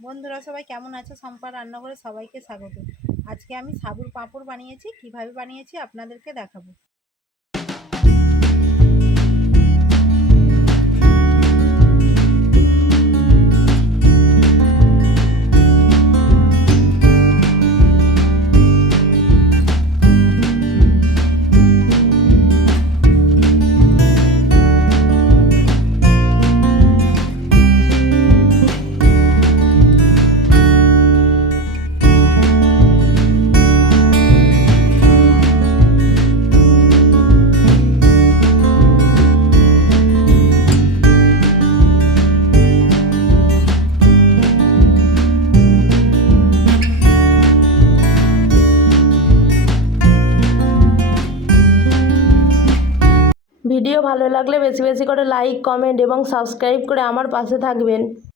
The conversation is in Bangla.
বন্ধুরা সবাই কেমন আছো? সম্পার রান্নাঘরে সবাইকে স্বাগত। আজকে আমি সাবুর পাঁপড় বানিয়েছি। কিভাবে বানিয়েছি আপনাদেরকে দেখাবো। ভিডিও ভালো লাগলে বেশি বেশি করে লাইক, কমেন্ট এবং সাবস্ক্রাইব করে আমার পাশে থাকবেন।